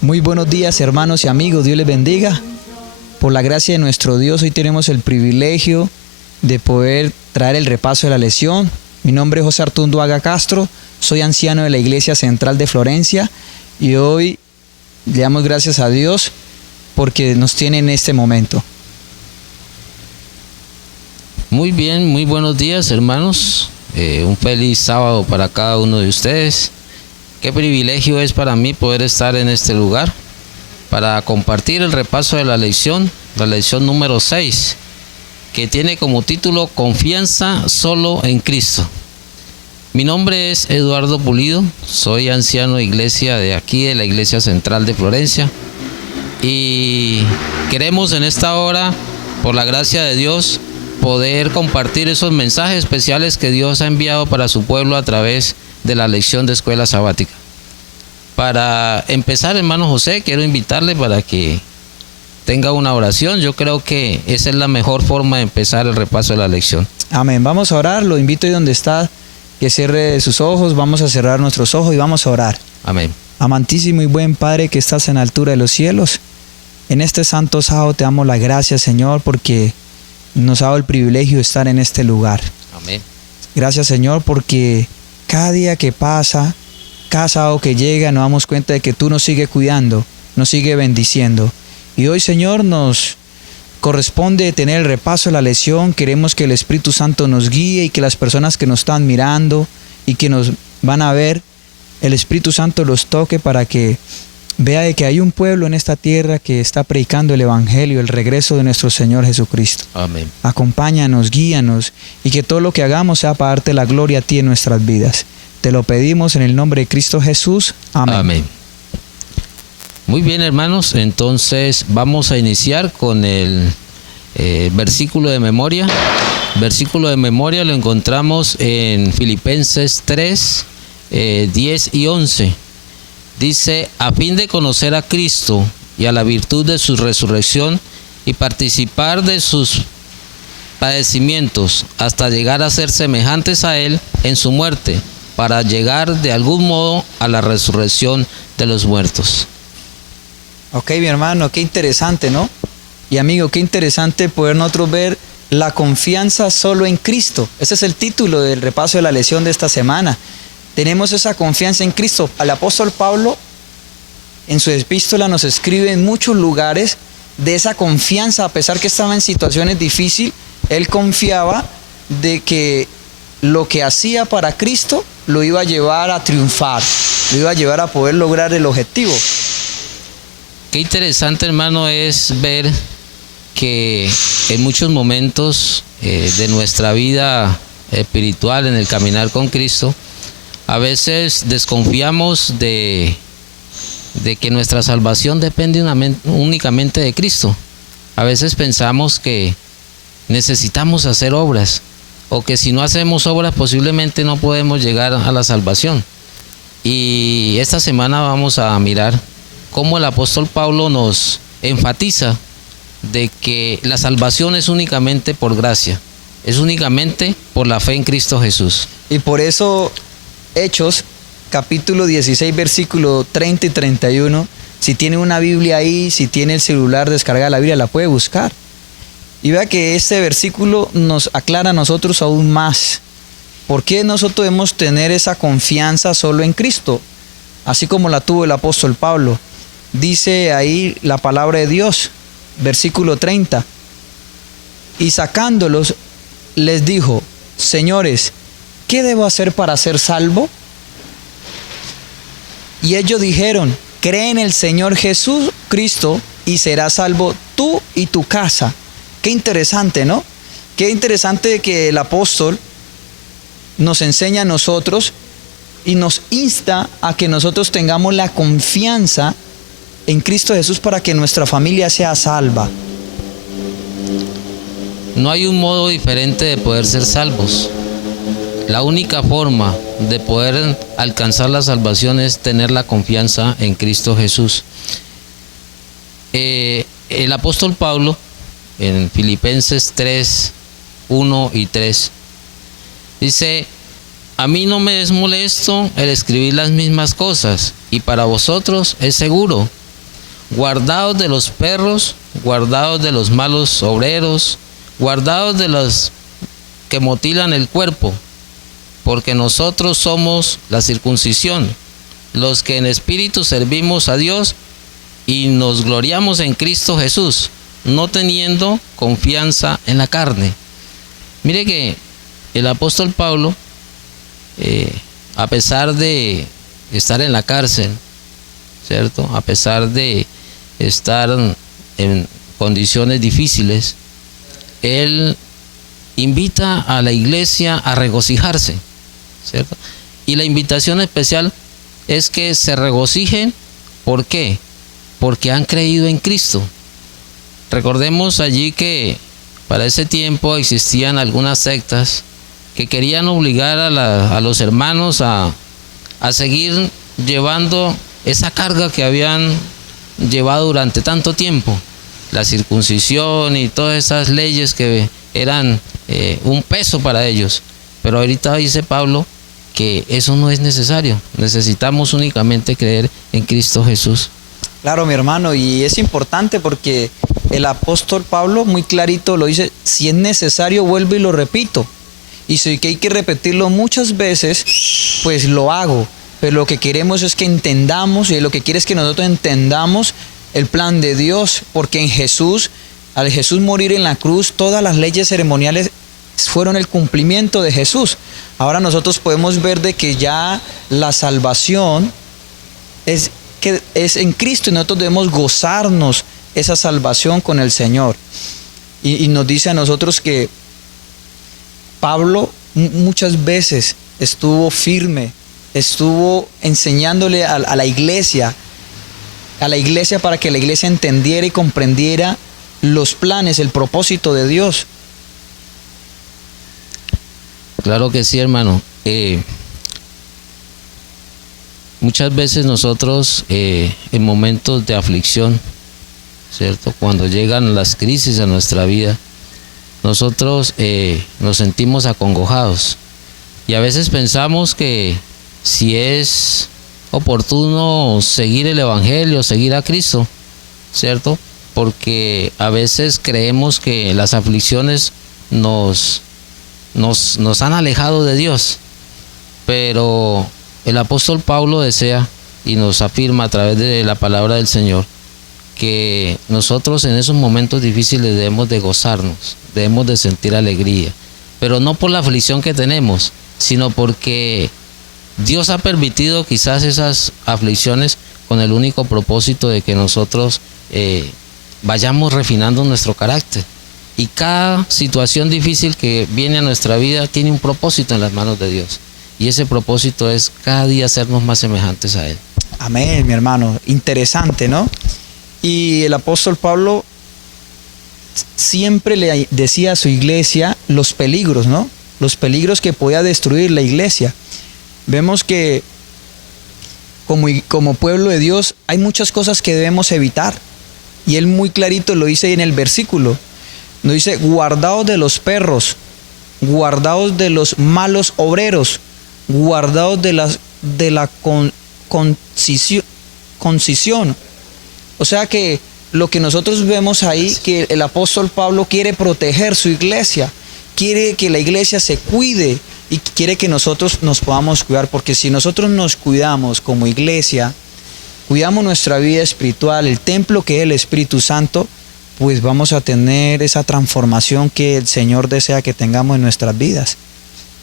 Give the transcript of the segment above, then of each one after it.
Muy buenos días, hermanos y amigos, Dios les bendiga. Por la gracia de nuestro Dios, hoy tenemos el privilegio de poder traer el repaso de la lección. Mi nombre es José Artundo Haga Castro, soy anciano de la Iglesia Central de Florencia y hoy le damos gracias a Dios porque nos tiene en este momento. Muy bien, muy buenos días, hermanos. Un feliz sábado para cada uno de ustedes. Qué privilegio es para mí poder estar en este lugar para compartir el repaso de la lección número 6, que tiene como título Confianza solo en Cristo. Mi nombre es Eduardo Pulido, soy anciano de iglesia de aquí, de la Iglesia Central de Florencia, y queremos en esta hora, por la gracia de Dios, poder compartir esos mensajes especiales que Dios ha enviado para su pueblo a través de la lección de escuela sabática. Para empezar, hermano José, quiero invitarle para que tenga una oración. Yo creo que esa es la mejor forma de empezar el repaso de la lección. Amén. Vamos a orar. Lo invito ahí donde está, que cierre sus ojos. Vamos a cerrar nuestros ojos y vamos a orar. Amén. Amantísimo y buen Padre que estás en la altura de los cielos, en este santo sábado te damos la gracia, Señor, porque nos ha dado el privilegio de estar en este lugar. Amén. Gracias, Señor, porque cada día que pasa, cada sábado que llega, nos damos cuenta de que tú nos sigues cuidando, nos sigues bendiciendo. Y hoy, Señor, nos corresponde tener el repaso de la lección. Queremos que el Espíritu Santo nos guíe y que las personas que nos están mirando y que nos van a ver, el Espíritu Santo los toque para que vea de que hay un pueblo en esta tierra que está predicando el Evangelio, el regreso de nuestro Señor Jesucristo. Amén. Acompáñanos, guíanos y que todo lo que hagamos sea para darte la gloria a ti en nuestras vidas. Te lo pedimos en el nombre de Cristo Jesús. Amén. Amén. Muy bien, hermanos, entonces vamos a iniciar con el versículo de memoria. Versículo de memoria lo encontramos en Filipenses 3, 10 y 11. Dice, a fin de conocer a Cristo y a la virtud de su resurrección y participar de sus padecimientos hasta llegar a ser semejantes a Él en su muerte, para llegar de algún modo a la resurrección de los muertos. Ok, mi hermano, qué interesante, ¿no? Y amigo, qué interesante poder nosotros ver la confianza solo en Cristo. Ese es el título del repaso de la lección de esta semana. Tenemos esa confianza en Cristo. El apóstol Pablo en su epístola nos escribe en muchos lugares de esa confianza, a pesar que estaba en situaciones difíciles, él confiaba de que lo que hacía para Cristo lo iba a llevar a triunfar, lo iba a llevar a poder lograr el objetivo. Qué interesante, hermano, es ver que en muchos momentos de nuestra vida espiritual, en el caminar con Cristo, a veces desconfiamos de que nuestra salvación depende únicamente de Cristo. A veces pensamos que necesitamos hacer obras, o que si no hacemos obras posiblemente no podemos llegar a la salvación. Y esta semana vamos a mirar cómo el apóstol Pablo nos enfatiza de que la salvación es únicamente por gracia, es únicamente por la fe en Cristo Jesús. Y por eso Hechos, capítulo 16, versículo 30 y 31, si tiene una Biblia ahí, si tiene el celular descargada la Biblia, la puede buscar. Y vea que este versículo nos aclara a nosotros aún más. ¿Por qué nosotros debemos tener esa confianza solo en Cristo? Así como la tuvo el apóstol Pablo. Dice ahí la palabra de Dios, versículo 30. Y sacándolos, les dijo, señores, ¿qué debo hacer para ser salvo? Y ellos dijeron, cree en el Señor Jesucristo y serás salvo tú y tu casa. Qué interesante, ¿no? Qué interesante que el apóstol nos enseña a nosotros y nos insta a que nosotros tengamos la confianza en Cristo Jesús para que nuestra familia sea salva. No hay un modo diferente de poder ser salvos. La única forma de poder alcanzar la salvación es tener la confianza en Cristo Jesús. El apóstol Pablo, en Filipenses 3, 1 y 3, dice, a mí no me es molesto el escribir las mismas cosas, y para vosotros es seguro. Guardaos de los perros, guardaos de los malos obreros, guardaos de los que mutilan el cuerpo, porque nosotros somos la circuncisión, los que en espíritu servimos a Dios y nos gloriamos en Cristo Jesús, no teniendo confianza en la carne. Mire que el apóstol Pablo, a pesar de estar en la cárcel, ¿cierto? A pesar de estar en condiciones difíciles, él invita a la iglesia a regocijarse, ¿cierto? Y la invitación especial es que se regocijen. ¿Por qué? Porque han creído en Cristo. Recordemos allí que para ese tiempo existían algunas sectas que querían obligar a los hermanos a seguir llevando esa carga que habían llevado durante tanto tiempo, la circuncisión y todas esas leyes que eran un peso para ellos. Pero ahorita dice Pablo que eso no es necesario, necesitamos únicamente creer en Cristo Jesús. Claro, mi hermano, y es importante porque el apóstol Pablo muy clarito lo dice: si es necesario, vuelvo y lo repito. Y si hay que repetirlo muchas veces, pues lo hago. Pero lo que queremos es que entendamos, y lo que quiere es que nosotros entendamos el plan de Dios, porque en Jesús, al Jesús morir en la cruz, todas las leyes ceremoniales fueron el cumplimiento de Jesús. Ahora nosotros podemos ver de que ya la salvación es en Cristo, y nosotros debemos gozarnos esa salvación con el Señor. Y nos dice a nosotros que Pablo muchas veces estuvo firme, estuvo enseñándole a la iglesia para que la iglesia entendiera y comprendiera los planes, el propósito de Dios. Claro que sí, hermano. Muchas veces nosotros en momentos de aflicción, ¿cierto? Cuando llegan las crisis a nuestra vida, nosotros nos sentimos acongojados, y a veces pensamos que si es oportuno seguir el Evangelio, seguir a Cristo, ¿cierto? Porque a veces creemos que las aflicciones nos han alejado de Dios. Pero el apóstol Pablo desea y nos afirma a través de la palabra del Señor que nosotros en esos momentos difíciles debemos de gozarnos, debemos de sentir alegría, pero no por la aflicción que tenemos, sino porque Dios ha permitido quizás esas aflicciones con el único propósito de que nosotros vayamos refinando nuestro carácter. Y cada situación difícil que viene a nuestra vida tiene un propósito en las manos de Dios. Y ese propósito es cada día hacernos más semejantes a Él. Amén, mi hermano. Interesante, ¿no? Y el apóstol Pablo siempre le decía a su iglesia los peligros, ¿no? Los peligros que podía destruir la iglesia. Vemos que como pueblo de Dios hay muchas cosas que debemos evitar. Y él muy clarito lo dice en el versículo. Nos dice: guardaos de los perros, guardaos de los malos obreros, guardaos de la concisión. O sea que lo que nosotros vemos ahí, que el apóstol Pablo quiere proteger su iglesia, quiere que la iglesia se cuide y quiere que nosotros nos podamos cuidar, porque si nosotros nos cuidamos como iglesia, cuidamos nuestra vida espiritual, el templo que es el Espíritu Santo, pues vamos a tener esa transformación que el Señor desea que tengamos en nuestras vidas.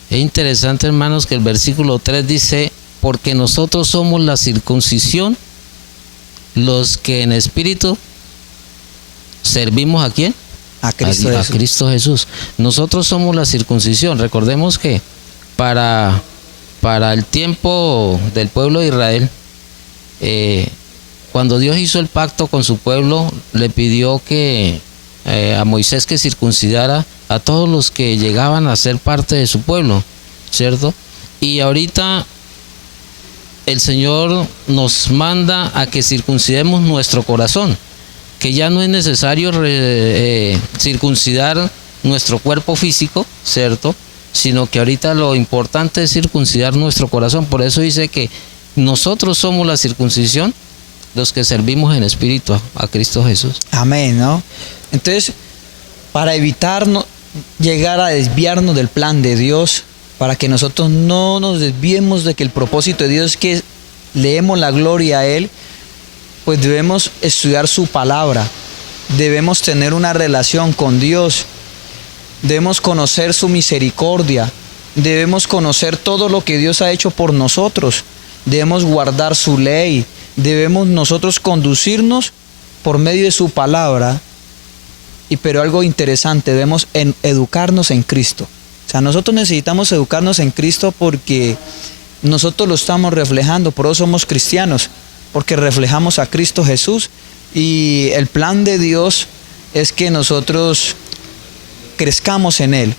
Es interesante, hermanos, que el versículo 3 dice: porque nosotros somos la circuncisión, los que en espíritu servimos ¿a quién? A Cristo Jesús. A Cristo Jesús. Nosotros somos la circuncisión. Recordemos que para el tiempo del pueblo de Israel, cuando Dios hizo el pacto con su pueblo, le pidió que a Moisés que circuncidara a todos los que llegaban a ser parte de su pueblo, ¿cierto? Y ahorita el Señor nos manda a que circuncidemos nuestro corazón, que ya no es necesario circuncidar nuestro cuerpo físico, ¿cierto? sino que ahorita lo importante es circuncidar nuestro corazón. Por eso dice que nosotros somos la circuncisión, los que servimos en espíritu a Cristo Jesús. Amén, ¿no? Entonces, para evitar llegar a desviarnos del plan de Dios, para que nosotros no nos desviemos de que el propósito de Dios es que leemos la gloria a Él, pues debemos estudiar su palabra, debemos tener una relación con Dios, debemos conocer su misericordia, debemos conocer todo lo que Dios ha hecho por nosotros, debemos guardar su ley, debemos nosotros conducirnos por medio de su palabra. Pero algo interesante, debemos educarnos en Cristo. O sea, nosotros necesitamos educarnos en Cristo porque nosotros lo estamos reflejando, por eso somos cristianos, porque reflejamos a Cristo Jesús. Y el plan de Dios es que nosotros crezcamos en Él,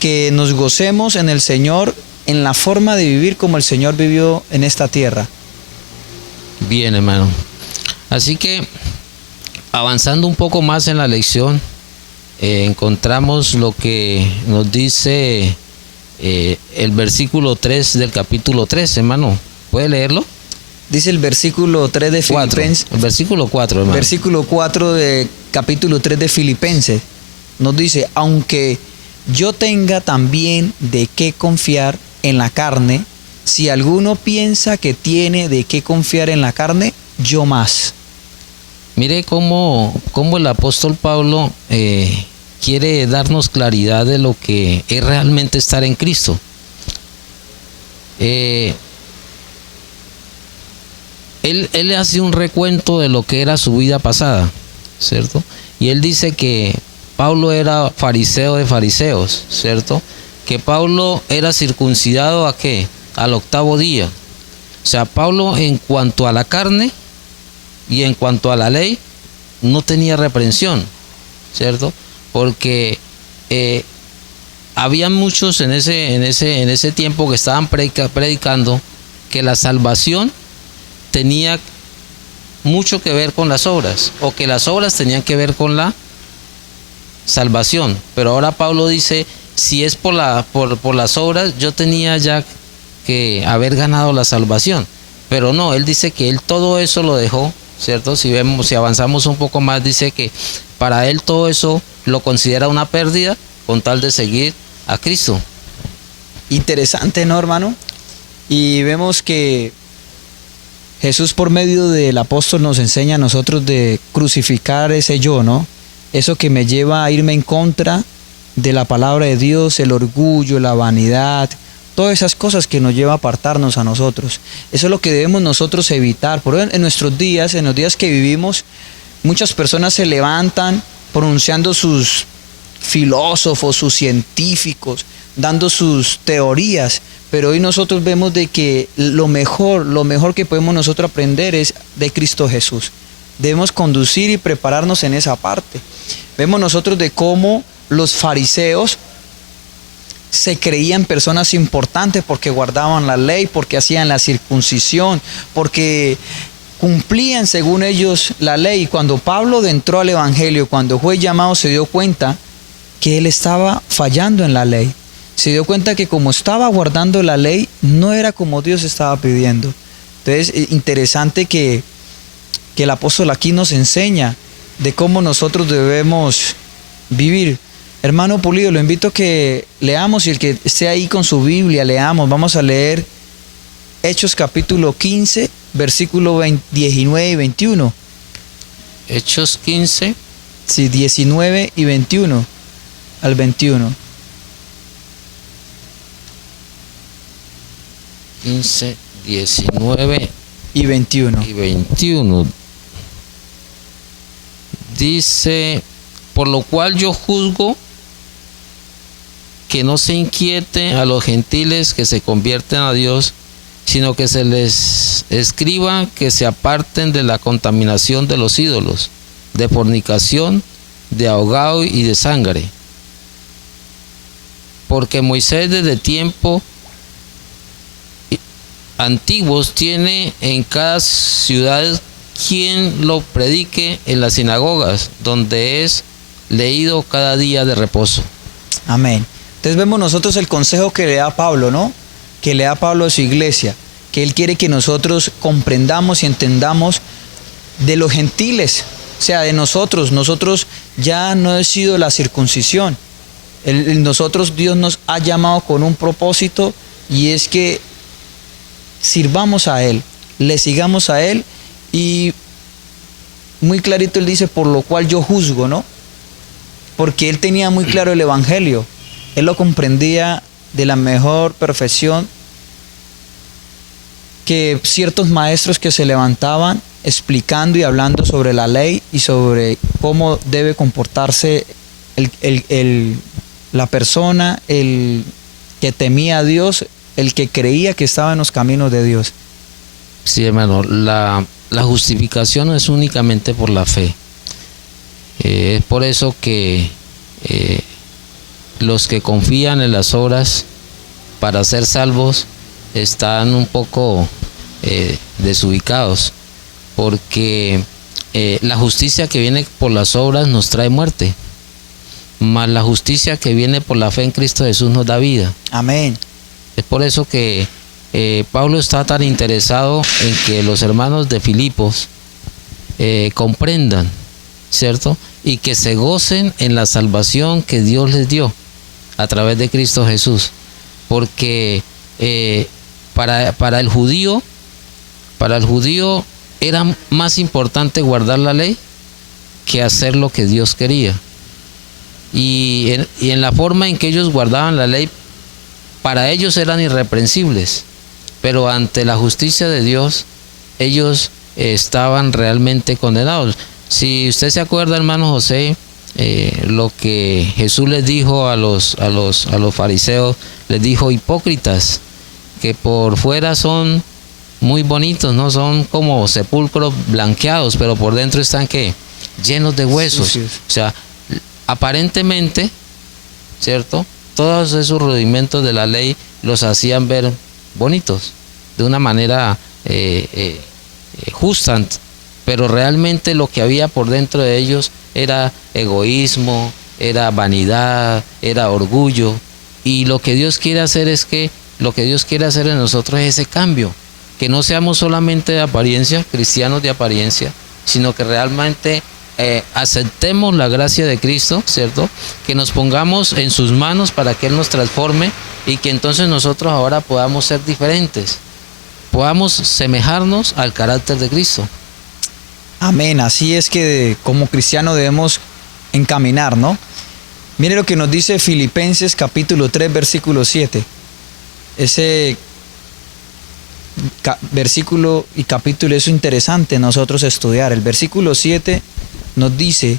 que nos gocemos en el Señor, en la forma de vivir como el Señor vivió en esta tierra. Bien, hermano. Así que, avanzando un poco más en la lección, encontramos lo que nos dice el versículo 3 del capítulo 3, hermano. ¿Puede leerlo? Dice el versículo 3 de Filipenses. El versículo 4, hermano. Versículo 4 de capítulo 3 de Filipenses. Nos dice, aunque yo tenga también de qué confiar en la carne, si alguno piensa que tiene de qué confiar en la carne, yo más. Mire cómo el apóstol Pablo quiere darnos claridad de lo que es realmente estar en Cristo. Él hace un recuento de lo que era su vida pasada, ¿cierto? Y él dice que Pablo era fariseo de fariseos, ¿cierto? Que Pablo era circuncidado ¿a qué? Al 8º día. O sea, Pablo en cuanto a la carne y en cuanto a la ley no tenía reprensión, ¿cierto? Porque había muchos en ese tiempo que estaban predicando que la salvación tenía mucho que ver con las obras, o que las obras tenían que ver con la salvación. Pero ahora Pablo dice, si es por las obras, yo tenía ya que haber ganado la salvación. Pero no, él dice que él todo eso lo dejó, ¿cierto? Si avanzamos un poco más, dice que para él todo eso lo considera una pérdida con tal de seguir a Cristo. Interesante, ¿no, hermano? Y vemos que Jesús por medio del apóstol nos enseña a nosotros de crucificar ese yo, ¿no? Eso que me lleva a irme en contra de la palabra de Dios, el orgullo, la vanidad, todas esas cosas que nos lleva a apartarnos a nosotros. Eso es lo que debemos nosotros evitar. Por eso en nuestros días, en los días que vivimos, muchas personas se levantan pronunciando sus filósofos, sus científicos, dando sus teorías, pero hoy nosotros vemos de que lo mejor que podemos nosotros aprender es de Cristo Jesús. Debemos conducir y prepararnos en esa parte. Vemos nosotros de cómo los fariseos se creían personas importantes porque guardaban la ley, porque hacían la circuncisión, porque cumplían según ellos la ley. Y cuando Pablo entró al evangelio, cuando fue llamado, se dio cuenta que él estaba fallando en la ley. Se dio cuenta que como estaba guardando la ley, no era como Dios estaba pidiendo. Entonces, interesante que el apóstol aquí nos enseña de cómo nosotros debemos vivir. Hermano Pulido, lo invito a que leamos, y el que esté ahí con su Biblia, leamos. Vamos a leer Hechos capítulo 15, versículo 19 y 21. Hechos 15. Sí, 19 y 21 al 21. 15, 19 y 21. Y 21. Dice, por lo cual yo juzgo que no se inquiete a los gentiles que se convierten a Dios, sino que se les escriba que se aparten de la contaminación de los ídolos, de fornicación, de ahogado y de sangre. Porque Moisés desde tiempo antiguos tiene en cada ciudad quien lo predique en las sinagogas, donde es leído cada día de reposo. Amén. Entonces vemos nosotros el consejo que le da Pablo, ¿no? Que le da Pablo a su iglesia, que él quiere que nosotros comprendamos y entendamos de los gentiles, o sea, de nosotros. Nosotros ya no ha sido la circuncisión. Nosotros, Dios nos ha llamado con un propósito, y es que sirvamos a Él, le sigamos a Él. Y muy clarito él dice, por lo cual yo juzgo, ¿no? Porque él tenía muy claro el evangelio, él lo comprendía de la mejor perfección, que ciertos maestros que se levantaban explicando y hablando sobre la ley y sobre cómo debe comportarse la persona, el que temía a Dios, el que creía que estaba en los caminos de Dios. Sí, hermano, la justificación no es únicamente por la fe. Es por eso que los que confían en las obras para ser salvos están un poco desubicados, porque la justicia que viene por las obras nos trae muerte, mas la justicia que viene por la fe en Cristo Jesús nos da vida. Amén. Es por eso que Pablo está tan interesado en que los hermanos de Filipos comprendan, ¿cierto? Y que se gocen en la salvación que Dios les dio a través de Cristo Jesús. Porque para el judío era más importante guardar la ley que hacer lo que Dios quería. Y en la forma en que ellos guardaban la ley, para ellos eran irreprensibles, pero ante la justicia de Dios, ellos estaban realmente condenados. Si usted se acuerda, hermano José, lo que Jesús les dijo a los fariseos, les dijo: hipócritas, que por fuera son muy bonitos, no son como sepulcros blanqueados, pero por dentro están ¿qué? Llenos de huesos. Sí. O sea, aparentemente, ¿cierto?, todos esos rudimentos de la ley los hacían ver bonitos, de una manera justa, pero realmente lo que había por dentro de ellos era egoísmo, era vanidad, era orgullo. Y lo que Dios quiere hacer en nosotros es ese cambio, que no seamos solamente de apariencia, cristianos de apariencia, sino que realmente aceptemos la gracia de Cristo, ¿cierto? Que nos pongamos en sus manos para que Él nos transforme, y que entonces nosotros ahora podamos ser diferentes, podamos semejarnos al carácter de Cristo. Amén. Así es que como cristianos debemos encaminar, ¿no? Mire lo que nos dice Filipenses capítulo 3, versículo 7. Ese versículo y capítulo es interesante nosotros estudiar. El versículo 7 nos dice: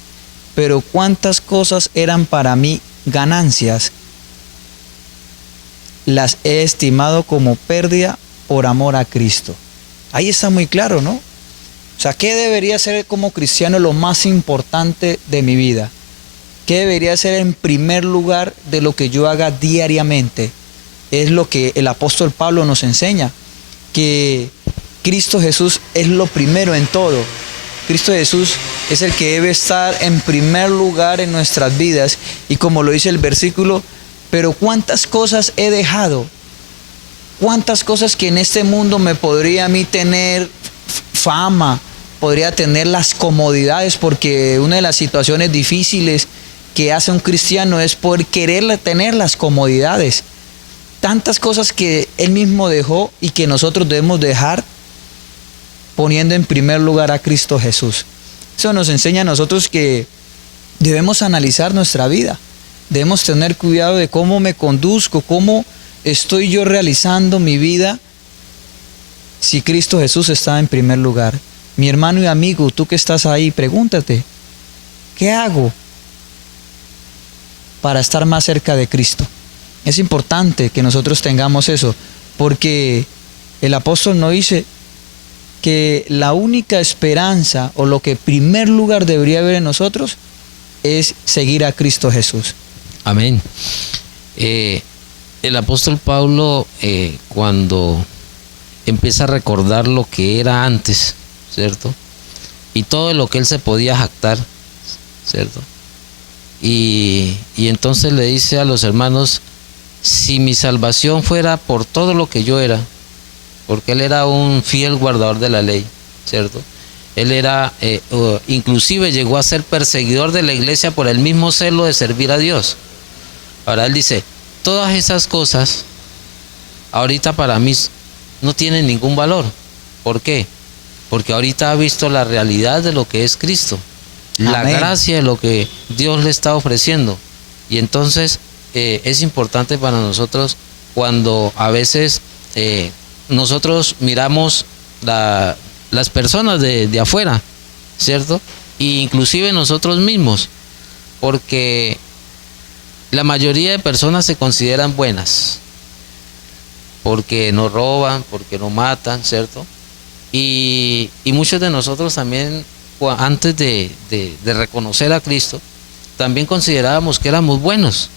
pero cuántas cosas eran para mí ganancias, las he estimado como pérdida por amor a Cristo. Ahí está muy claro, ¿no? O sea, ¿qué debería ser como cristiano lo más importante de mi vida? ¿Qué debería ser en primer lugar de lo que yo haga diariamente? Es lo que el apóstol Pablo nos enseña, que Cristo Jesús es lo primero en todo. Cristo Jesús es el que debe estar en primer lugar en nuestras vidas. Y como lo dice el versículo: pero cuántas cosas he dejado, cuántas cosas que en este mundo me podría a mí tener fama, podría tener las comodidades, porque una de las situaciones difíciles que hace un cristiano es poder querer tener las comodidades. Tantas cosas que Él mismo dejó y que nosotros debemos dejar, poniendo en primer lugar a Cristo Jesús. Eso nos enseña a nosotros que debemos analizar nuestra vida. Debemos tener cuidado de cómo me conduzco, cómo estoy yo realizando mi vida, si Cristo Jesús está en primer lugar. Mi hermano y amigo, tú que estás ahí, pregúntate: ¿qué hago para estar más cerca de Cristo? Es importante que nosotros tengamos eso, porque el apóstol nos dice que la única esperanza, o lo que en primer lugar debería haber en nosotros, es seguir a Cristo Jesús. Amén. El apóstol Pablo, cuando empieza a recordar lo que era antes, ¿cierto?, y todo lo que él se podía jactar, ¿cierto?, y entonces le dice a los hermanos: si mi salvación fuera por todo lo que yo era, porque él era un fiel guardador de la ley, ¿cierto? Él era, inclusive llegó a ser perseguidor de la iglesia por el mismo celo de servir a Dios. Ahora él dice, todas esas cosas ahorita para mí no tienen ningún valor. ¿Por qué? Porque ahorita ha visto la realidad de lo que es Cristo, la Amén. gracia de lo que Dios le está ofreciendo. Y entonces es importante para nosotros cuando a veces nosotros miramos las personas de afuera, ¿cierto? E inclusive nosotros mismos, porque la mayoría de personas se consideran buenas, porque no roban, porque no matan, ¿cierto? Y muchos de nosotros también, antes de reconocer a Cristo, también considerábamos que éramos buenos,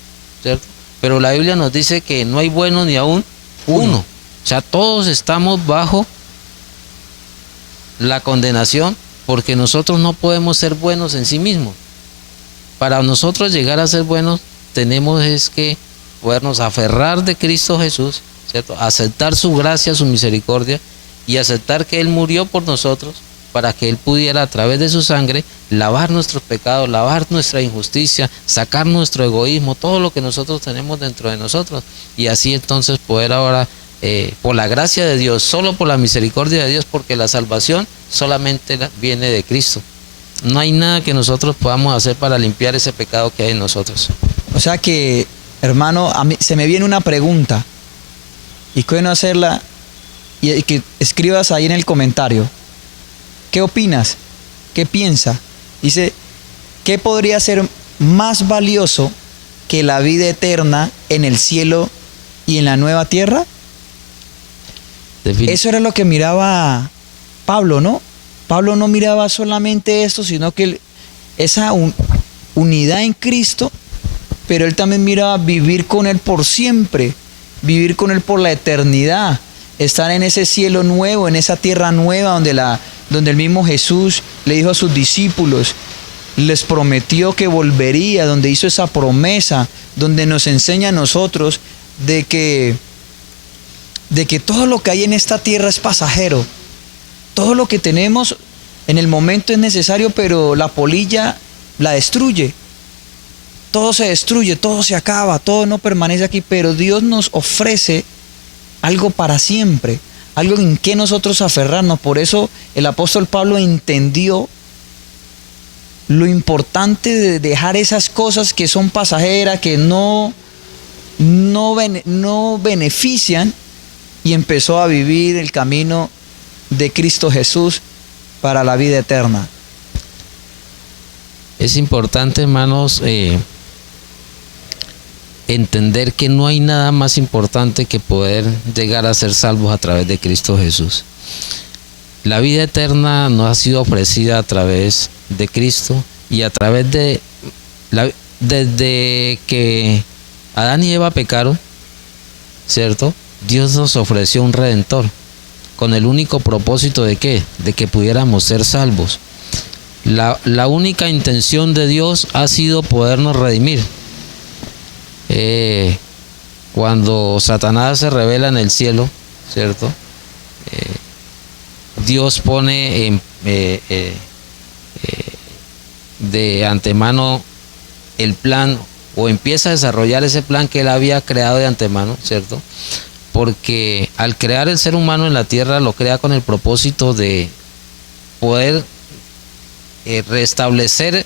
¿cierto? Pero la Biblia nos dice que no hay bueno ni aún uno. O sea, todos estamos bajo la condenación porque nosotros no podemos ser buenos en sí mismos. Para nosotros llegar a ser buenos, tenemos es que podernos aferrar de Cristo Jesús, ¿cierto? Aceptar su gracia, su misericordia y aceptar que Él murió por nosotros para que Él pudiera a través de su sangre lavar nuestros pecados, lavar nuestra injusticia, sacar nuestro egoísmo, todo lo que nosotros tenemos dentro de nosotros, y así entonces poder ahora, por la gracia de Dios, solo por la misericordia de Dios, porque la salvación solamente viene de Cristo. No hay nada que nosotros podamos hacer para limpiar ese pecado que hay en nosotros. O sea que, hermano, a mí se me viene una pregunta y quiero hacerla y que escribas ahí en el comentario. ¿Qué opinas? ¿Qué piensa? Dice, ¿qué podría ser más valioso que la vida eterna en el cielo y en la nueva tierra? Eso era lo que miraba Pablo, ¿no? Pablo no miraba solamente esto, sino que esa unidad en Cristo, pero él también miraba vivir con Él por siempre, vivir con Él por la eternidad, estar en ese cielo nuevo, en esa tierra nueva donde el mismo Jesús le dijo a sus discípulos, les prometió que volvería, donde hizo esa promesa, donde nos enseña a nosotros de que todo lo que hay en esta tierra es pasajero. Todo lo que tenemos en el momento es necesario, pero la polilla la destruye. Todo se destruye, todo se acaba, todo no permanece aquí, pero Dios nos ofrece algo para siempre, algo en que nosotros aferrarnos. Por eso el apóstol Pablo entendió lo importante de dejar esas cosas que son pasajeras, que no benefician, y empezó a vivir el camino de Cristo Jesús para la vida eterna. Es importante, hermanos, entender que no hay nada más importante que poder llegar a ser salvos a través de Cristo Jesús. La vida eterna nos ha sido ofrecida a través de Cristo y a través desde que Adán y Eva pecaron, ¿cierto? Dios nos ofreció un redentor con el único propósito de ¿qué? De que pudiéramos ser salvos. La única intención de Dios ha sido podernos redimir. Cuando Satanás se revela en el cielo, ¿cierto? Dios pone de antemano el plan, o empieza a desarrollar ese plan que él había creado de antemano, ¿cierto? Porque al crear el ser humano en la tierra, lo crea con el propósito de poder restablecer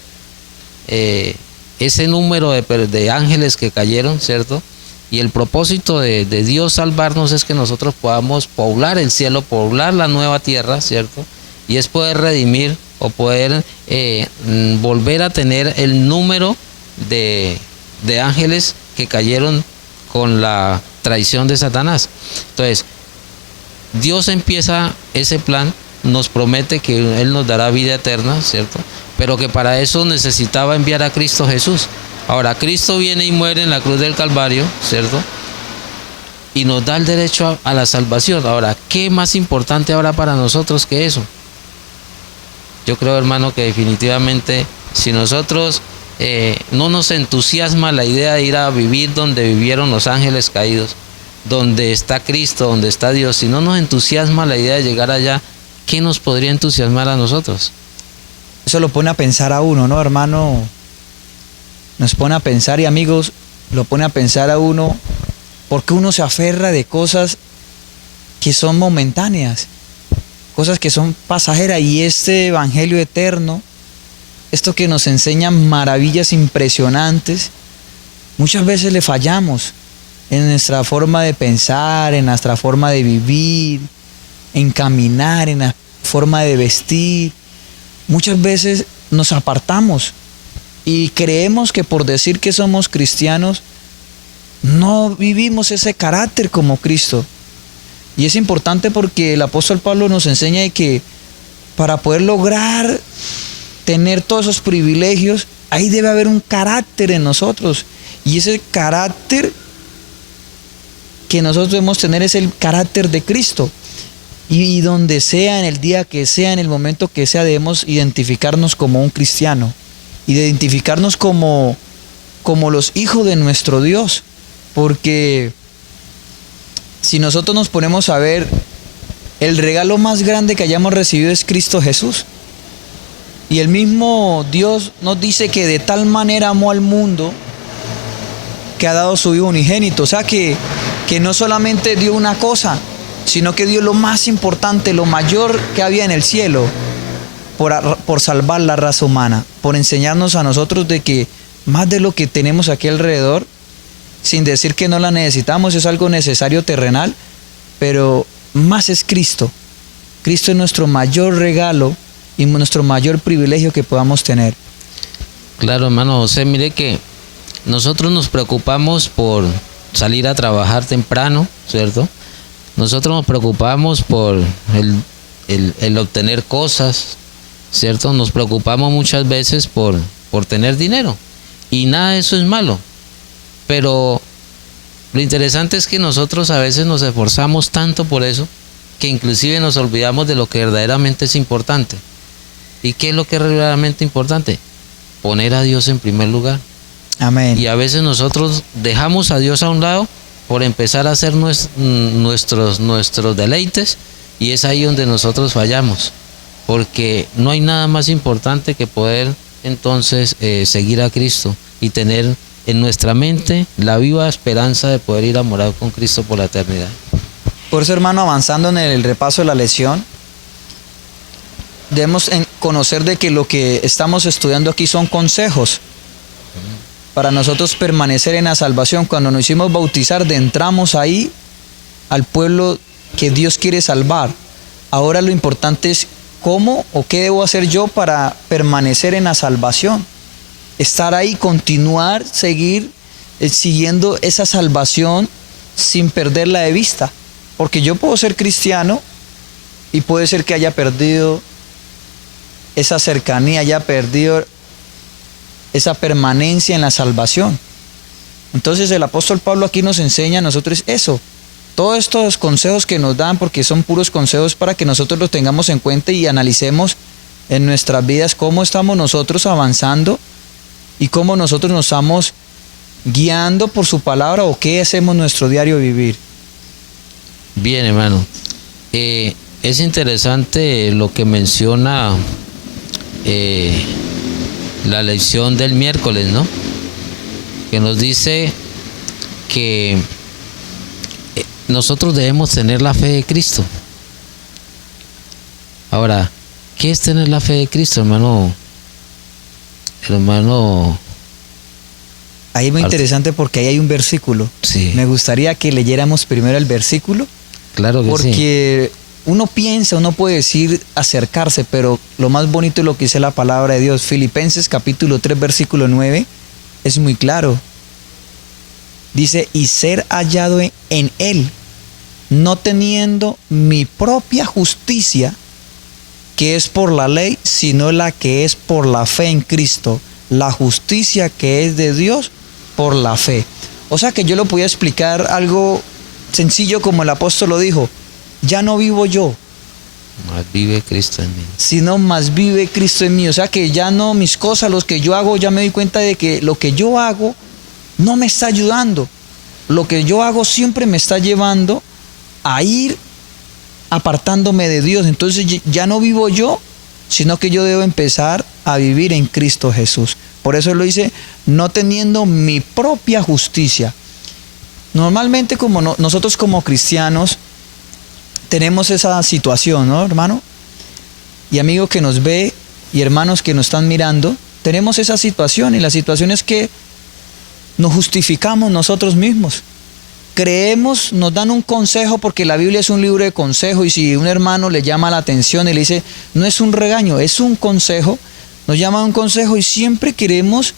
ese número de ángeles que cayeron, ¿cierto? Y el propósito de Dios salvarnos es que nosotros podamos poblar el cielo, poblar la nueva tierra, ¿cierto? Y es poder redimir o poder volver a tener el número de ángeles que cayeron con la traición de Satanás. Entonces, Dios empieza ese plan, nos promete que Él nos dará vida eterna, ¿cierto? Pero que para eso necesitaba enviar a Cristo Jesús. Ahora, Cristo viene y muere en la cruz del Calvario, ¿cierto? Y nos da el derecho a la salvación. Ahora, ¿qué más importante ahora para nosotros que eso? Yo creo, hermano, que definitivamente si nosotros no nos entusiasma la idea de ir a vivir donde vivieron los ángeles caídos, donde está Cristo, donde está Dios. Si no nos entusiasma la idea de llegar allá, ¿qué nos podría entusiasmar a nosotros? Eso lo pone a pensar a uno, ¿no, hermano? Nos pone a pensar, y amigos, lo pone a pensar a uno, porque uno se aferra de cosas que son momentáneas, cosas que son pasajeras, y este evangelio eterno, esto que nos enseña maravillas impresionantes, muchas veces le fallamos en nuestra forma de pensar, en nuestra forma de vivir, en caminar, en la forma de vestir. Muchas veces nos apartamos y creemos que por decir que somos cristianos no vivimos ese carácter como Cristo. Y es importante porque el apóstol Pablo nos enseña de que para poder lograr tener todos esos privilegios, ahí debe haber un carácter en nosotros. Y ese carácter que nosotros debemos tener es el carácter de Cristo. Y donde sea, en el día que sea, en el momento que sea, debemos identificarnos como un cristiano. Identificarnos como los hijos de nuestro Dios. Porque si nosotros nos ponemos a ver, el regalo más grande que hayamos recibido es Cristo Jesús. Y el mismo Dios nos dice que de tal manera amó al mundo que ha dado su Hijo unigénito. O sea que no solamente dio una cosa, sino que dio lo más importante, lo mayor que había en el cielo, por salvar la raza humana, por enseñarnos a nosotros de que más de lo que tenemos aquí alrededor, sin decir que no la necesitamos, es algo necesario terrenal, pero más es Cristo. Cristo es nuestro mayor regalo y nuestro mayor privilegio que podamos tener. Claro, hermano José, mire que nosotros nos preocupamos por salir a trabajar temprano, ¿cierto? Nosotros nos preocupamos por el obtener cosas, ¿cierto? Nos preocupamos muchas veces por tener dinero, y nada de eso es malo. Pero lo interesante es que nosotros a veces nos esforzamos tanto por eso que inclusive nos olvidamos de lo que verdaderamente es importante. ¿Y qué es lo que es verdaderamente importante? Poner a Dios en primer lugar. Amén. Y a veces nosotros dejamos a Dios a un lado por empezar a hacer nuestros deleites, y es ahí donde nosotros fallamos, porque no hay nada más importante que poder entonces seguir a Cristo y tener en nuestra mente la viva esperanza de poder ir a morar con Cristo por la eternidad. Por eso, hermano, avanzando en el repaso de la lección, debemos conocer de que lo que estamos estudiando aquí son consejos para nosotros permanecer en la salvación. Cuando nos hicimos bautizar, entramos ahí al pueblo que Dios quiere salvar. Ahora lo importante es cómo o qué debo hacer yo para permanecer en la salvación. Estar ahí, continuar, seguir siguiendo esa salvación sin perderla de vista. Porque yo puedo ser cristiano y puede ser que haya perdido esa cercanía, haya perdido esa permanencia en la salvación. Entonces el apóstol Pablo aquí nos enseña a nosotros eso. Todos estos consejos que nos dan, porque son puros consejos para que nosotros los tengamos en cuenta y analicemos en nuestras vidas cómo estamos nosotros avanzando y cómo nosotros nos estamos guiando por su palabra o qué hacemos en nuestro diario vivir. Bien, hermano. Es interesante lo que menciona la lección del miércoles, ¿no? Que nos dice que nosotros debemos tener la fe de Cristo. Ahora, ¿qué es tener la fe de Cristo, hermano? Ahí es muy interesante porque ahí hay un versículo. Sí. Me gustaría que leyéramos primero el versículo. Claro que porque uno piensa, uno puede decir acercarse, pero lo más bonito es lo que dice la palabra de Dios. Filipenses capítulo 3 versículo 9 es muy claro. Dice, y ser hallado en Él, no teniendo mi propia justicia, que es por la ley, sino la que es por la fe en Cristo, la justicia que es de Dios por la fe. O sea que yo lo podía explicar algo sencillo como el apóstol lo dijo, ya no vivo yo, Más vive Cristo en mí. sino más vive Cristo en mí. O sea que ya no mis cosas, los que yo hago, ya me doy cuenta de que lo que yo hago no me está ayudando. Lo que yo hago siempre me está llevando a ir apartándome de Dios. Entonces ya no vivo yo, sino que yo debo empezar a vivir en Cristo Jesús. Por eso lo dice, no teniendo mi propia justicia. Normalmente nosotros como cristianos tenemos esa situación, ¿no, hermano? Y amigo que nos ve y hermanos que nos están mirando, tenemos esa situación, y la situación es que nos justificamos nosotros mismos. Creemos, nos dan un consejo, porque la Biblia es un libro de consejo, y si un hermano le llama la atención y le dice, no es un regaño, es un consejo, nos llama un consejo y siempre queremos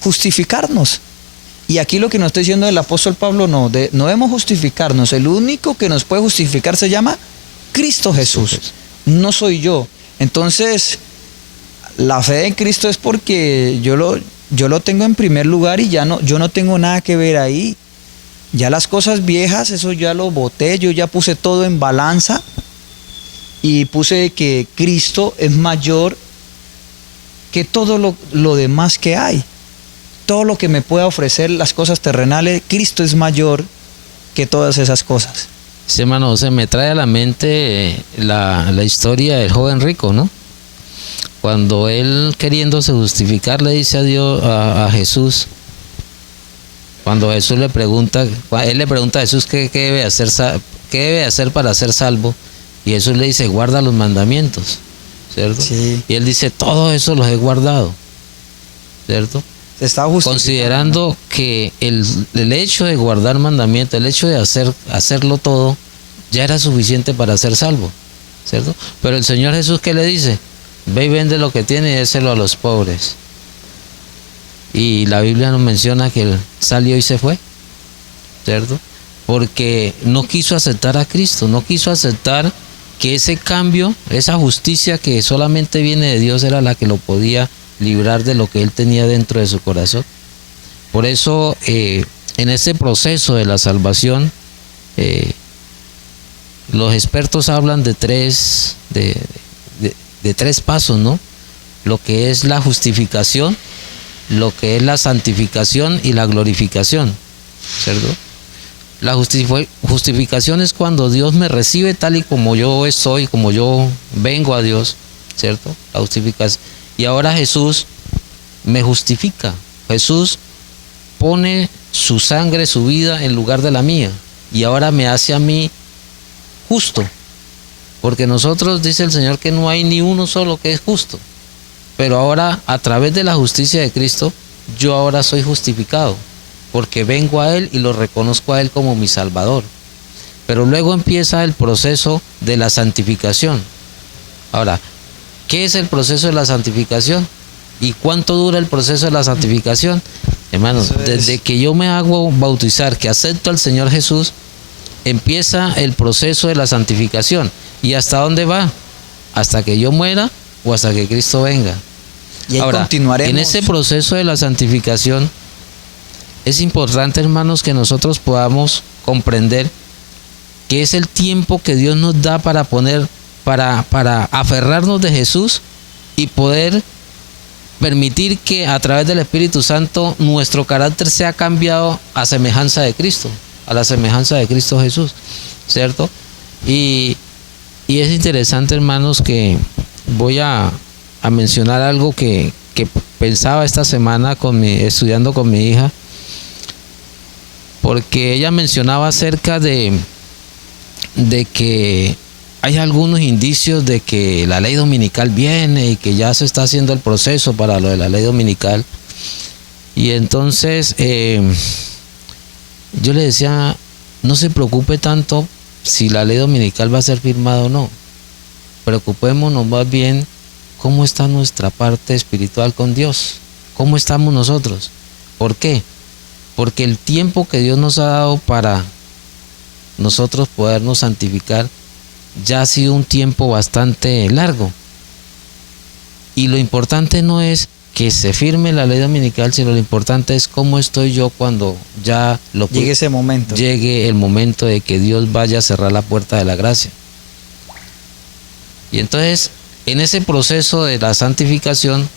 justificarnos. Y aquí lo que nos está diciendo el apóstol Pablo, no debemos justificarnos. El único que nos puede justificar se llama Cristo Jesús, no soy yo. Entonces, la fe en Cristo es porque yo lo tengo en primer lugar, y yo no tengo nada que ver ahí. Ya las cosas viejas, eso ya lo boté, yo ya puse todo en balanza y puse que Cristo es mayor que todo lo demás que hay. Todo lo que me pueda ofrecer las cosas terrenales, Cristo es mayor que todas esas cosas. Sí, hermano, se me trae a la mente la historia del joven rico, ¿no? Cuando él, queriéndose justificar, le dice a Dios, a Jesús, cuando Jesús le pregunta, él le pregunta a Jesús qué debe hacer para ser salvo, y Jesús le dice, guarda los mandamientos, ¿cierto? Sí. Y él dice, todo eso los he guardado, ¿cierto? Se está justificando, considerando que el hecho de guardar mandamientos, el hecho de hacerlo todo, ya era suficiente para ser salvo, ¿cierto? Pero el Señor Jesús, ¿qué le dice? Ve y vende lo que tiene y déselo a los pobres. Y la Biblia nos menciona que él salió y se fue, ¿cierto? Porque no quiso aceptar a Cristo, no quiso aceptar que ese cambio, esa justicia que solamente viene de Dios, era la que lo podía librar de lo que él tenía dentro de su corazón. Por eso, en ese proceso de la salvación, los expertos hablan de tres pasos, ¿no? Lo que es la justificación, lo que es la santificación y la glorificación, ¿cierto? La justificación es cuando Dios me recibe tal y como yo soy, como yo vengo a Dios, ¿cierto? La justificación. Y ahora Jesús me justifica. Jesús pone su sangre, su vida en lugar de la mía, y ahora me hace a mí justo. Porque nosotros, dice el Señor, que no hay ni uno solo que es justo. Pero ahora, a través de la justicia de Cristo, yo ahora soy justificado, porque vengo a Él y lo reconozco a Él como mi Salvador. Pero luego empieza el proceso de la santificación. Ahora, ¿qué es el proceso de la santificación? ¿Y cuánto dura el proceso de la santificación? Hermanos, desde que yo me hago bautizar, que acepto al Señor Jesús, empieza el proceso de la santificación. ¿Y hasta dónde va? Hasta que yo muera o hasta que Cristo venga. Y ahí ahora, continuaremos. En ese proceso de la santificación, es importante, hermanos, que nosotros podamos comprender que es el tiempo que Dios nos da para aferrarnos de Jesús y poder permitir que a través del Espíritu Santo nuestro carácter sea cambiado a semejanza de Cristo, a la semejanza de Cristo Jesús, ¿cierto? Y es interesante, hermanos, que voy a mencionar algo que pensaba esta semana estudiando con mi hija, porque ella mencionaba acerca de que hay algunos indicios de que la ley dominical viene y que ya se está haciendo el proceso para lo de la ley dominical. Y entonces yo le decía, no se preocupe tanto si la ley dominical va a ser firmada o no. Preocupémonos más bien cómo está nuestra parte espiritual con Dios, cómo estamos nosotros. ¿Por qué? Porque el tiempo que Dios nos ha dado para nosotros podernos santificar ya ha sido un tiempo bastante largo. Y lo importante no es que se firme la ley dominical, sino lo importante es cómo estoy yo cuando ya llegue ese momento. Llegue el momento de que Dios vaya a cerrar la puerta de la gracia. Y entonces, en ese proceso de la santificación,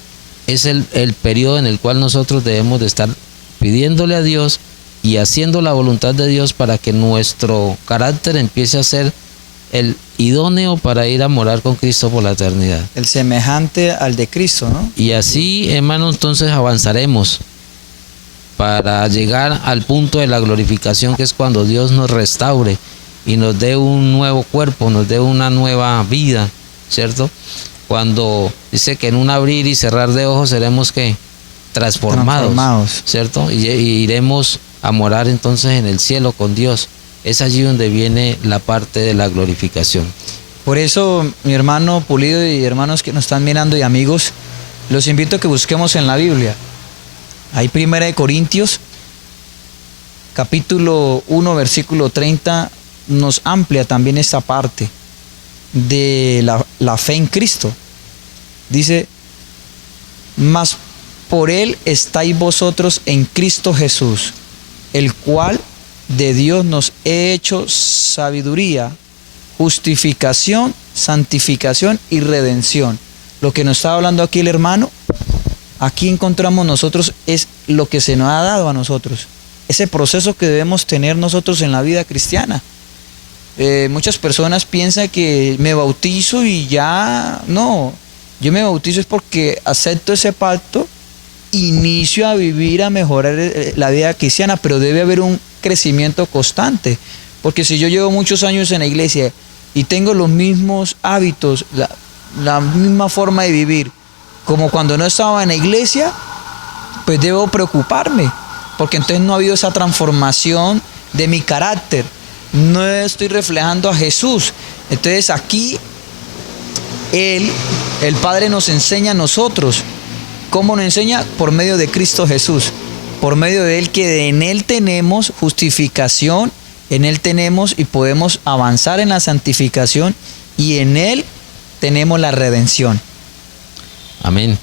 es el periodo en el cual nosotros debemos de estar pidiéndole a Dios y haciendo la voluntad de Dios para que nuestro carácter empiece a ser el idóneo para ir a morar con Cristo por la eternidad. El semejante al de Cristo, ¿no? Y así, hermano, entonces avanzaremos para llegar al punto de la glorificación, que es cuando Dios nos restaure y nos dé un nuevo cuerpo, nos dé una nueva vida, ¿cierto? Cuando dice que en un abrir y cerrar de ojos seremos que transformados, ¿cierto? Y iremos a morar entonces en el cielo con Dios. Es allí donde viene la parte de la glorificación. Por eso, mi hermano Pulido y hermanos que nos están mirando y amigos, los invito a que busquemos en la Biblia. Hay 1 Corintios, capítulo 1, versículo 30, nos amplia también esta parte de la fe en Cristo. Dice, mas por Él estáis vosotros en Cristo Jesús, el cual de Dios nos he hecho sabiduría, justificación, santificación y redención. Lo que nos está hablando aquí el hermano, aquí encontramos nosotros, es lo que se nos ha dado a nosotros. Ese proceso que debemos tener nosotros en la vida cristiana. Muchas personas piensan que me bautizo y ya, no. Yo me bautizo es porque acepto ese pacto, inicio a vivir, a mejorar la vida cristiana, pero debe haber un crecimiento constante, porque si yo llevo muchos años en la iglesia y tengo los mismos hábitos, la misma forma de vivir como cuando no estaba en la iglesia, pues debo preocuparme, porque entonces no ha habido esa transformación de mi carácter, no estoy reflejando a Jesús. Entonces aquí el Padre nos enseña a nosotros. ¿Cómo nos enseña? Por medio de Cristo Jesús, por medio de Él, que en Él tenemos justificación, en Él tenemos y podemos avanzar en la santificación, y en Él tenemos la redención. Amén.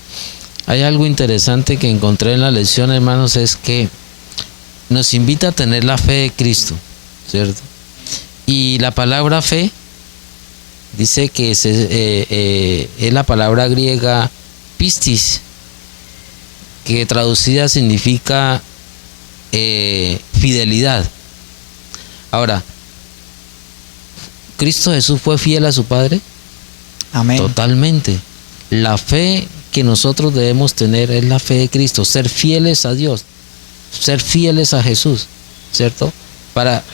Hay algo interesante que encontré en la lección, hermanos, es que nos invita a tener la fe de Cristo, ¿cierto? Y la palabra fe dice que es la palabra griega pistis, que traducida significa fidelidad. Ahora, ¿Cristo Jesús fue fiel a su Padre? Amén. Totalmente. La fe que nosotros debemos tener es la fe de Cristo, ser fieles a Dios, ser fieles a Jesús, ¿cierto?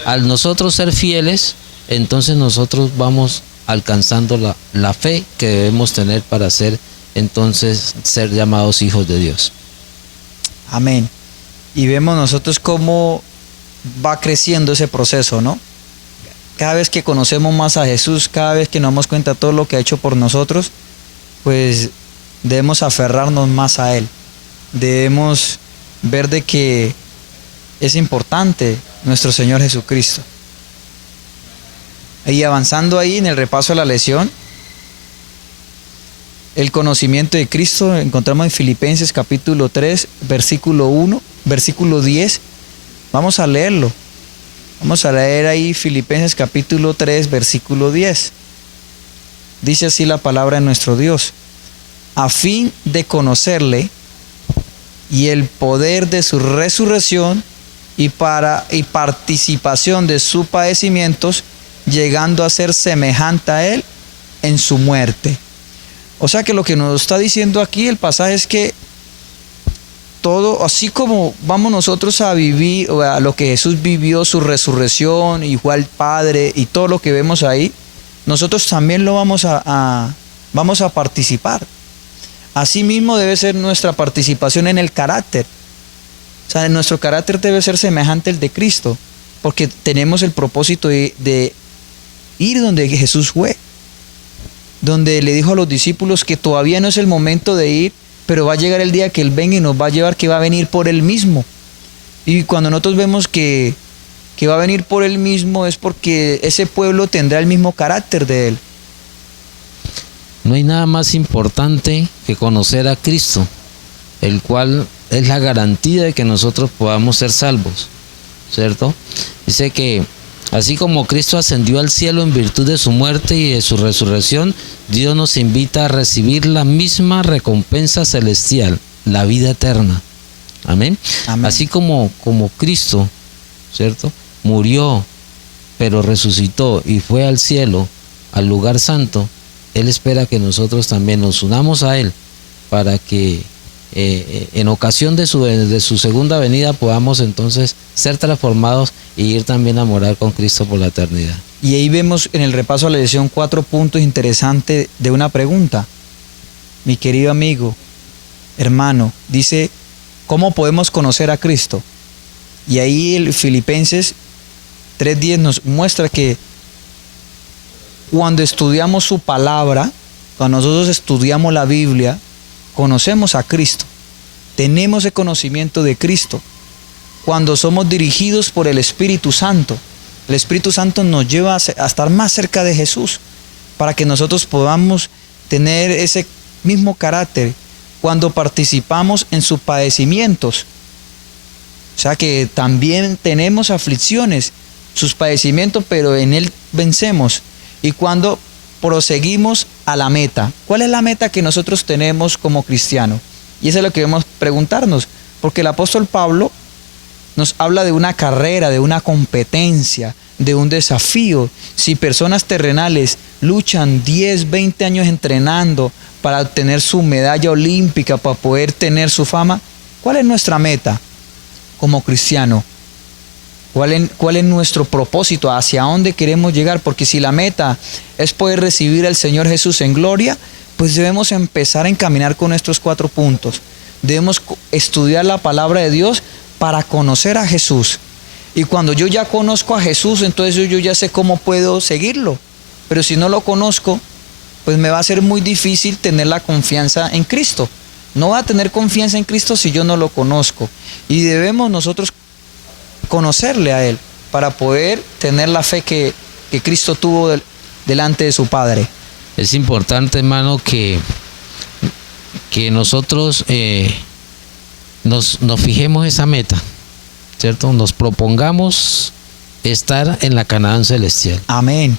Al nosotros ser fieles, entonces nosotros vamos alcanzando la fe que debemos tener para ser llamados hijos de Dios. Amén. Y vemos nosotros cómo va creciendo ese proceso, ¿no? Cada vez que conocemos más a Jesús, cada vez que nos damos cuenta de todo lo que ha hecho por nosotros, pues debemos aferrarnos más a Él. Debemos ver de que es importante nuestro Señor Jesucristo. Y avanzando ahí en el repaso de la lección, el conocimiento de Cristo encontramos en Filipenses capítulo 3, versículo 1, versículo 10. Vamos a leerlo. Vamos a leer ahí Filipenses capítulo 3, versículo 10. Dice así la palabra de nuestro Dios: a fin de conocerle y el poder de su resurrección y participación de sus padecimientos, llegando a ser semejante a él en su muerte. O sea que lo que nos está diciendo aquí el pasaje es que todo, así como vamos nosotros a vivir, o a lo que Jesús vivió, su resurrección, y fue al Padre y todo lo que vemos ahí, nosotros también lo vamos a participar. Asimismo debe ser nuestra participación en el carácter. O sea, nuestro carácter debe ser semejante al de Cristo, porque tenemos el propósito de ir donde Jesús fue, donde le dijo a los discípulos que todavía no es el momento de ir, pero va a llegar el día que Él venga y nos va a llevar, que va a venir por Él mismo. Y cuando nosotros vemos que va a venir por Él mismo, es porque ese pueblo tendrá el mismo carácter de Él. No hay nada más importante que conocer a Cristo, el cual es la garantía de que nosotros podamos ser salvos, ¿cierto? Dice que Así como Cristo ascendió al cielo en virtud de su muerte y de su resurrección, Dios nos invita a recibir la misma recompensa celestial, la vida eterna. Amén. Amén. Así como Cristo, ¿cierto?, murió, pero resucitó y fue al cielo, al lugar santo, Él espera que nosotros también nos unamos a Él para que en ocasión de su segunda venida podamos entonces ser transformados y ir también a morar con Cristo por la eternidad. Y ahí vemos en el repaso a la lección 4 puntos interesantes de una pregunta. Mi querido amigo, hermano, dice, ¿cómo podemos conocer a Cristo? Y ahí el Filipenses 3:10 nos muestra que cuando estudiamos su palabra, cuando nosotros estudiamos la Biblia, conocemos a Cristo, tenemos el conocimiento de Cristo. Cuando somos dirigidos por el Espíritu Santo nos lleva a estar más cerca de Jesús, para que nosotros podamos tener ese mismo carácter. Cuando participamos en sus padecimientos, o sea que también tenemos aflicciones, sus padecimientos, pero en Él vencemos. Y cuando proseguimos a la meta. ¿Cuál es la meta que nosotros tenemos como cristianos? Y eso es lo que debemos preguntarnos, porque el apóstol Pablo nos habla de una carrera, de una competencia, de un desafío. Si personas terrenales luchan 10, 20 años entrenando para obtener su medalla olímpica, para poder tener su fama, ¿cuál es nuestra meta como cristiano? ¿Cuál es nuestro propósito? ¿Hacia dónde queremos llegar? Porque si la meta es poder recibir al Señor Jesús en gloria, pues debemos empezar a encaminar con estos 4 puntos. Debemos estudiar la palabra de Dios para conocer a Jesús. Y cuando yo ya conozco a Jesús, entonces yo ya sé cómo puedo seguirlo. Pero si no lo conozco, pues me va a ser muy difícil tener la confianza en Cristo. No voy a tener confianza en Cristo si yo no lo conozco. Y debemos nosotros conocerle a Él para poder tener la fe que Cristo tuvo delante de su Padre. Es importante, hermano, que nosotros nos fijemos esa meta, ¿cierto? Nos propongamos estar en la Canaán celestial. Amén.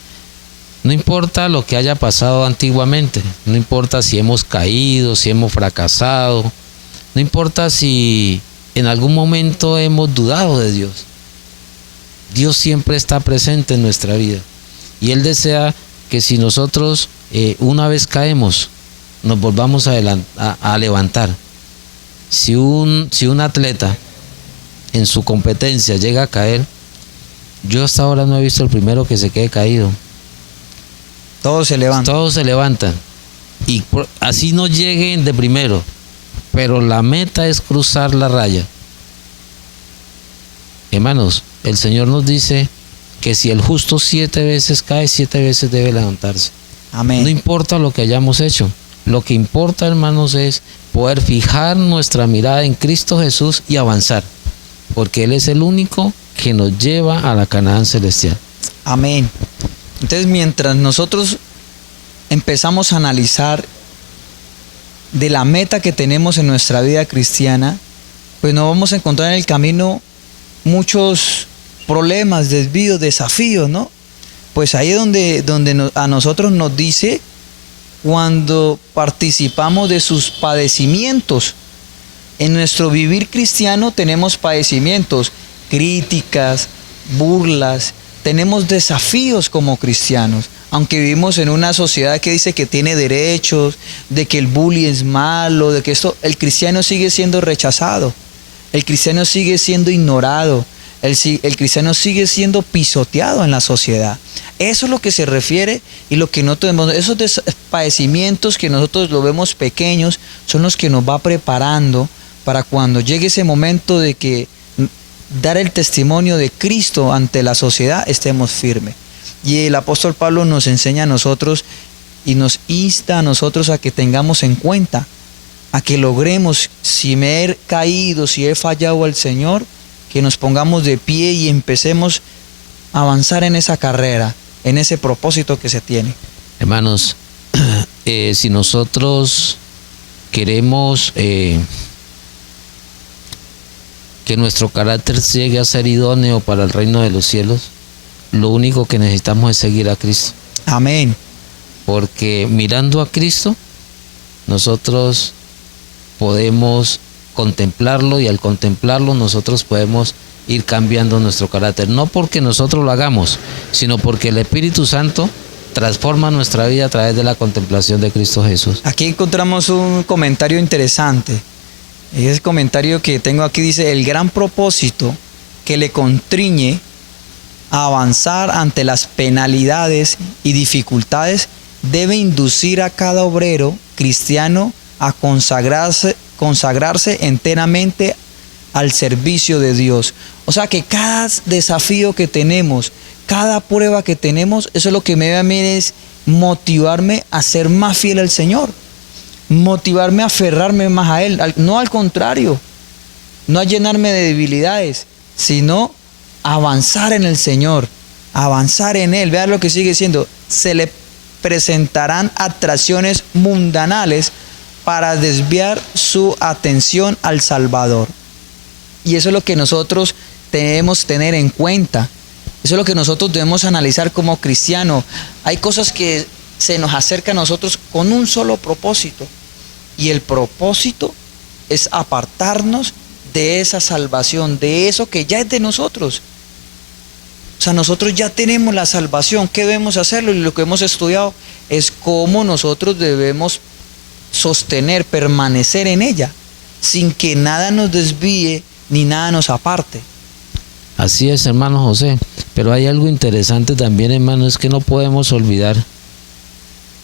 No importa lo que haya pasado antiguamente, no importa si hemos caído, si hemos fracasado, no importa si en algún momento hemos dudado de Dios. Dios siempre está presente en nuestra vida y Él desea que si nosotros una vez caemos, nos volvamos a levantar. Si un atleta en su competencia llega a caer, yo hasta ahora no he visto el primero que se quede caído. Todos se levantan. Todos se levantan. Y así no lleguen de primero, pero la meta es cruzar la raya. Hermanos, el Señor nos dice que si el justo 7 veces cae, 7 veces debe levantarse. Amén. No importa lo que hayamos hecho. Lo que importa, hermanos, es poder fijar nuestra mirada en Cristo Jesús y avanzar, porque Él es el único que nos lleva a la Canaán celestial. Amén. Entonces, mientras nosotros empezamos a analizar de la meta que tenemos en nuestra vida cristiana, pues nos vamos a encontrar en el camino muchos problemas, desvíos, desafíos, ¿no? Pues ahí es donde a nosotros nos dice cuando participamos de sus padecimientos. En nuestro vivir cristiano tenemos padecimientos, críticas, burlas, tenemos desafíos como cristianos, aunque vivimos en una sociedad que dice que tiene derechos, de que el bullying es malo, de que el cristiano sigue siendo rechazado, el cristiano sigue siendo ignorado, el cristiano sigue siendo pisoteado en la sociedad. Eso es lo que se refiere y lo que no tenemos. Esos padecimientos que nosotros lo vemos pequeños son los que nos va preparando para cuando llegue ese momento de que dar el testimonio de Cristo ante la sociedad, estemos firmes. Y el apóstol Pablo nos enseña a nosotros y nos insta a nosotros a que tengamos en cuenta, a que logremos, si me he caído, si he fallado al Señor, que nos pongamos de pie y empecemos a avanzar en esa carrera, en ese propósito que se tiene. Hermanos, si nosotros queremos que nuestro carácter llegue a ser idóneo para el reino de los cielos, lo único que necesitamos es seguir a Cristo. Amén. Porque mirando a Cristo, nosotros podemos contemplarlo, y al contemplarlo nosotros podemos ir cambiando nuestro carácter. No porque nosotros lo hagamos, sino porque el Espíritu Santo transforma nuestra vida a través de la contemplación de Cristo Jesús. Aquí encontramos un comentario interesante. Ese comentario que tengo aquí dice: el gran propósito que le constriñe a avanzar ante las penalidades y dificultades debe inducir a cada obrero cristiano a consagrarse enteramente al servicio de Dios. O sea que cada desafío que tenemos, cada prueba que tenemos, eso es lo que me debe a mí es motivarme a ser más fiel al Señor, motivarme a aferrarme más a Él, no al contrario, no a llenarme de debilidades, sino a avanzar en el Señor, avanzar en Él. Vean lo que sigue diciendo: se le presentarán atracciones mundanales para desviar su atención al Salvador. Y eso es lo que nosotros debemos tener en cuenta. Eso es lo que nosotros debemos analizar como cristianos. Hay cosas que se nos acercan a nosotros con un solo propósito. Y el propósito es apartarnos de esa salvación, de eso que ya es de nosotros. O sea, nosotros ya tenemos la salvación. ¿Qué debemos hacerlo? Y lo que hemos estudiado es cómo nosotros debemos sostener, permanecer en ella, sin que nada nos desvíe ni nada nos aparte. Así es, hermano José. Pero hay algo interesante también, hermano, es que no podemos olvidar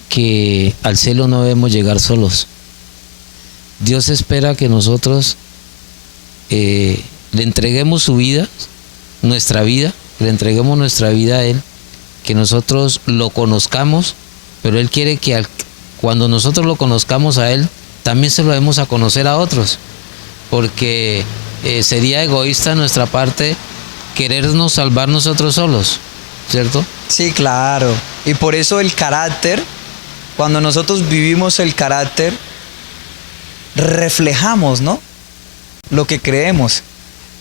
que al cielo no debemos llegar solos. Dios espera que nosotros le entreguemos su vida, nuestra vida, le entreguemos nuestra vida a Él, que nosotros lo conozcamos, pero Él quiere que cuando nosotros lo conozcamos a Él, también se lo demos a conocer a otros, porque sería egoísta de nuestra parte querernos salvar nosotros solos, ¿cierto? Sí, claro. Y por eso el carácter, cuando nosotros vivimos el carácter, reflejamos, ¿no?, lo que creemos.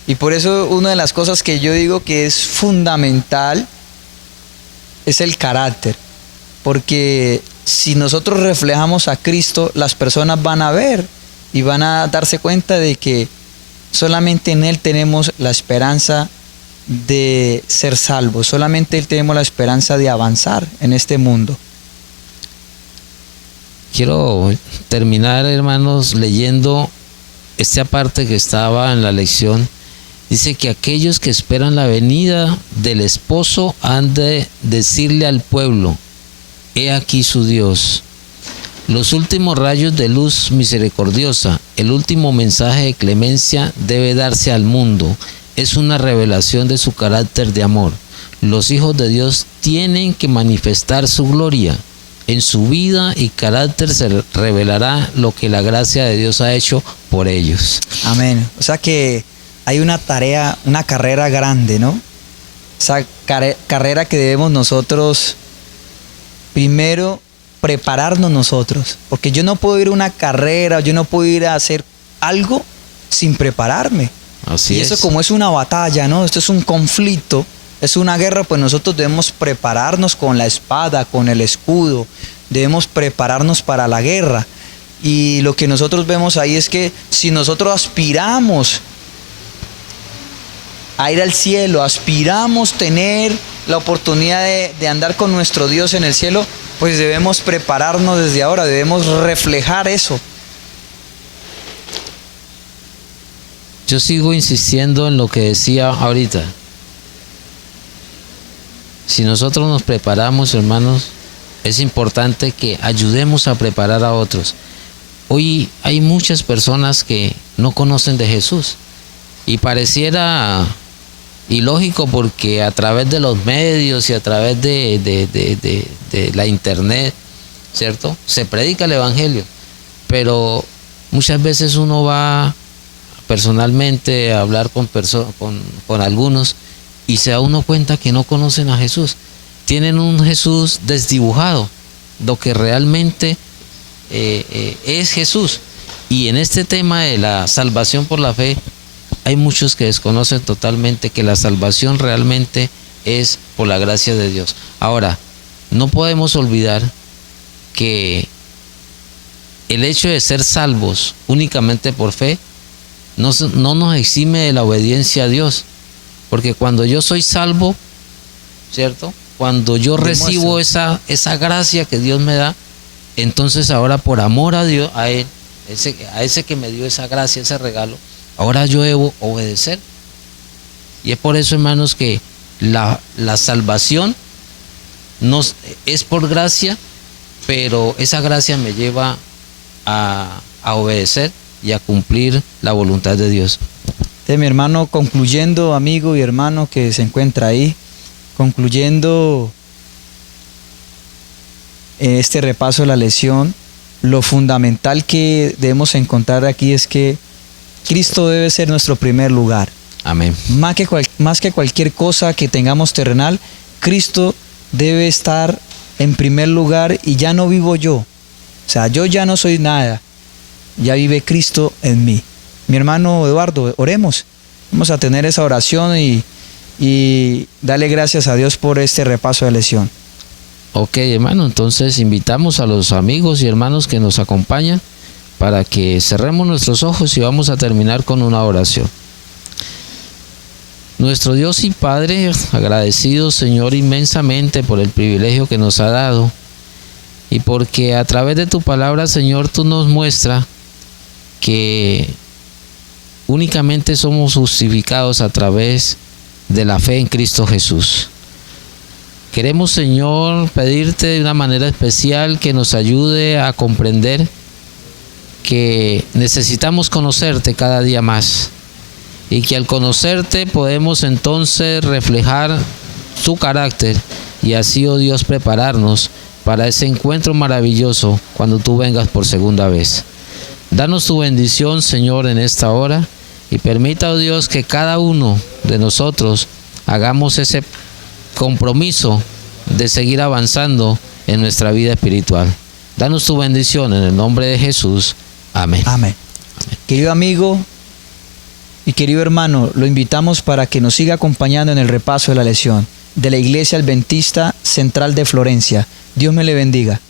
Y por eso una de las cosas que yo digo que es fundamental es el carácter. Porque si nosotros reflejamos a Cristo, las personas van a ver y van a darse cuenta de que solamente en Él tenemos la esperanza de ser salvos, solamente en Él tenemos la esperanza de avanzar en este mundo. Quiero terminar, hermanos, leyendo esta parte que estaba en la lección. Dice que aquellos que esperan la venida del esposo han de decirle al pueblo: he aquí su Dios. Los últimos rayos de luz misericordiosa, el último mensaje de clemencia debe darse al mundo. Es una revelación de su carácter de amor. Los hijos de Dios tienen que manifestar su gloria. En su vida y carácter se revelará lo que la gracia de Dios ha hecho por ellos. Amén. O sea que hay una tarea, una carrera grande, ¿no? Esa carrera que debemos nosotros primero prepararnos nosotros, porque yo no puedo ir a una carrera, yo no puedo ir a hacer algo sin prepararme. Así y eso es. Como es una batalla, ¿no? Esto es un conflicto, es una guerra, pues nosotros debemos prepararnos con la espada, con el escudo, debemos prepararnos para la guerra. Y lo que nosotros vemos ahí es que si nosotros aspiramos a ir al cielo, aspiramos tener la oportunidad de andar con nuestro Dios en el cielo, pues debemos prepararnos desde ahora, debemos reflejar eso. Yo sigo insistiendo en lo que decía ahorita. Si nosotros nos preparamos, hermanos, es importante que ayudemos a preparar a otros. Hoy hay muchas personas que no conocen de Jesús y pareciera ilógico porque a través de los medios y a través de la internet, ¿cierto?, se predica el evangelio, pero muchas veces uno va personalmente a hablar con algunos y se da uno cuenta que no conocen a Jesús, tienen un Jesús desdibujado, lo que realmente es Jesús. Y en este tema de la salvación por la fe, hay muchos que desconocen totalmente que la salvación realmente es por la gracia de Dios. Ahora, no podemos olvidar que el hecho de ser salvos únicamente por fe no nos exime de la obediencia a Dios. Porque cuando yo soy salvo, ¿cierto? Cuando yo recibo esa gracia que Dios me da, entonces ahora por amor a Dios, a Él, a ese que me dio esa gracia, ese regalo, ahora yo debo obedecer. Y es por eso, hermanos, que la salvación es por gracia, pero esa gracia me lleva a obedecer y a cumplir la voluntad de Dios. Mi hermano, concluyendo, amigo y hermano que se encuentra ahí, concluyendo este repaso de la lección, lo fundamental que debemos encontrar aquí es que Cristo debe ser nuestro primer lugar. Amén. Más que cualquier cosa que tengamos terrenal, Cristo debe estar en primer lugar y ya no vivo yo. O sea, yo ya no soy nada, ya vive Cristo en mí. Mi hermano Eduardo, oremos. Vamos a tener esa oración y darle gracias a Dios por este repaso de lección. Ok, hermano, entonces invitamos a los amigos y hermanos que nos acompañan para que cerremos nuestros ojos y vamos a terminar con una oración. Nuestro Dios y Padre, agradecido, Señor, inmensamente por el privilegio que nos ha dado y porque a través de tu palabra, Señor, tú nos muestras que únicamente somos justificados a través de la fe en Cristo Jesús. Queremos, Señor, pedirte de una manera especial que nos ayude a comprender que necesitamos conocerte cada día más y que al conocerte podemos entonces reflejar tu carácter y así, oh Dios, prepararnos para ese encuentro maravilloso cuando tú vengas por segunda vez. Danos tu bendición, Señor, en esta hora y permita, oh Dios, que cada uno de nosotros hagamos ese compromiso de seguir avanzando en nuestra vida espiritual. Danos tu bendición en el nombre de Jesús. Amén. Amén. Amén. Querido amigo y querido hermano, lo invitamos para que nos siga acompañando en el repaso de la lección de la Iglesia Adventista Central de Florencia. Dios me le bendiga.